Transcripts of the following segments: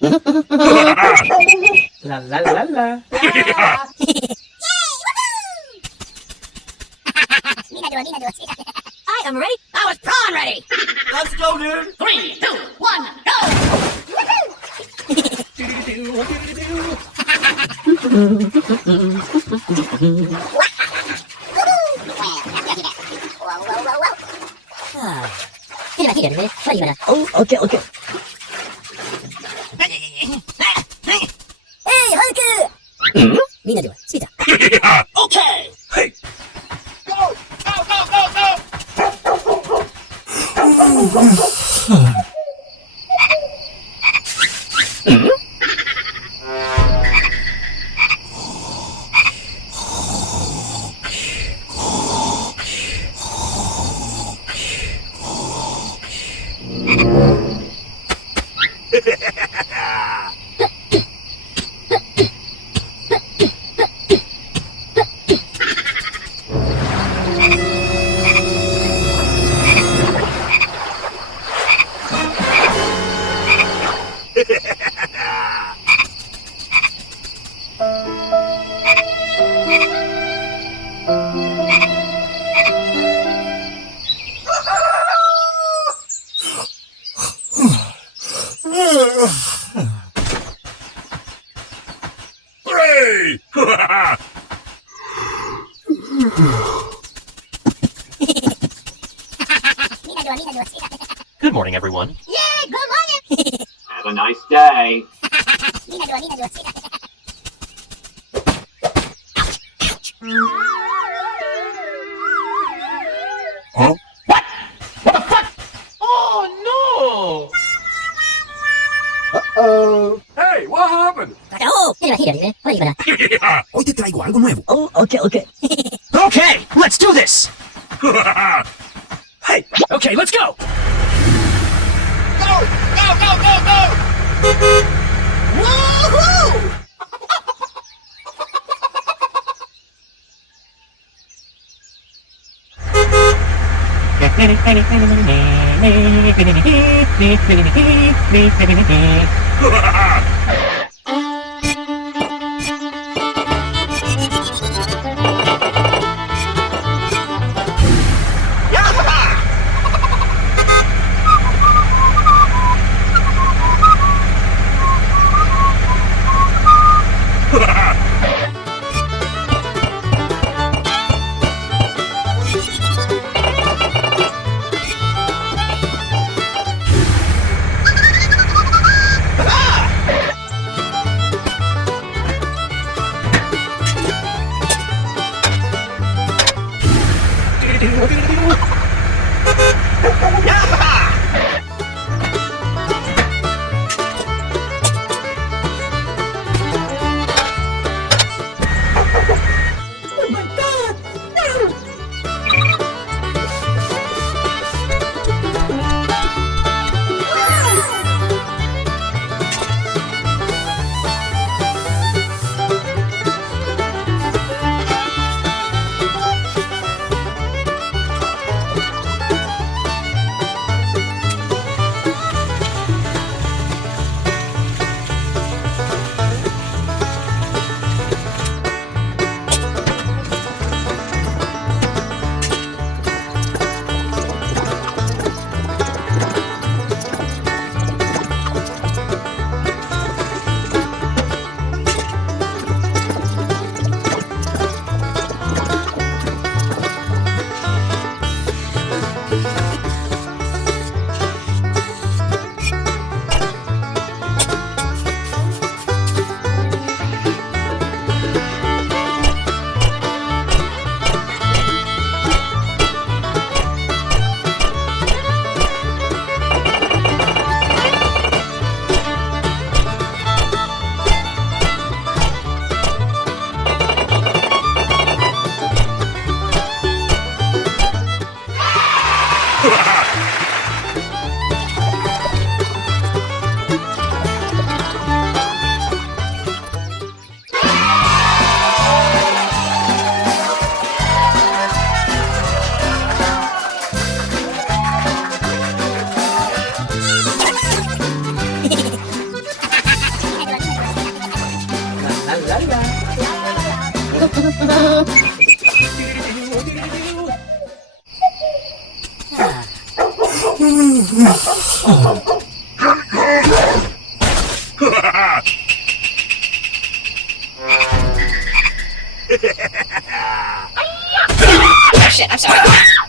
La la la la. I am ready. I was prawn ready. Let's go, dude. 3, 2, 1, go. Oh, okay, okay. Hey, Hulk! みんなではスピーター。 Okay. Hey. Go, go, go, go, go. Hooray! Good morning, everyone. Yay, good morning! Have a nice day. みんなではみんなではスピーター。 Huh? Oh Oh. Hey, what happened? バカおうテレビはヒーローですね。ほらいいから。 Hoy te traigo algo nuevo. Oh, okay, okay. no! Okay, let's do this. Hey, Okay, let's go. go, go, go, go, go. Woohoo!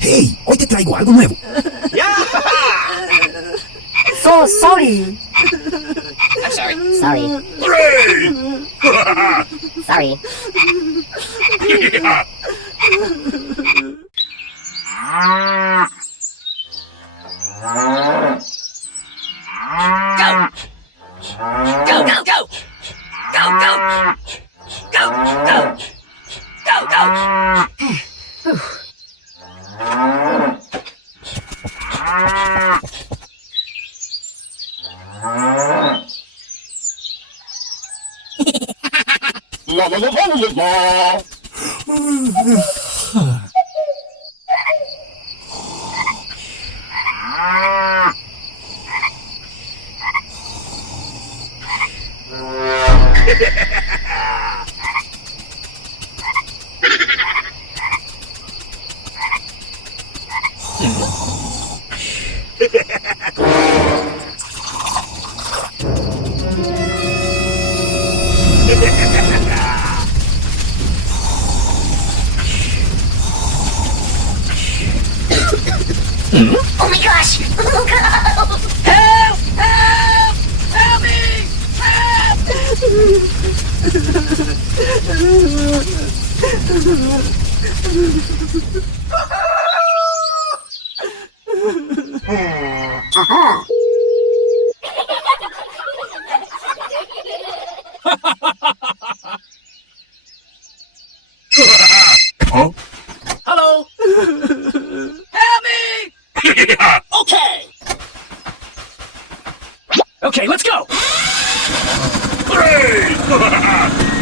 Hey, hoy te traigo algo nuevo. So sorry. I'm sorry. Sorry. Hooray! Sorry. Go! Go, go, go! Go, go! Go, go! Go, go! La la la la la la. Oh my gosh! Oh god! Help! Help! Help me! Help! Huh? Hello! Help me! Okay! Okay, let's go! Hooray!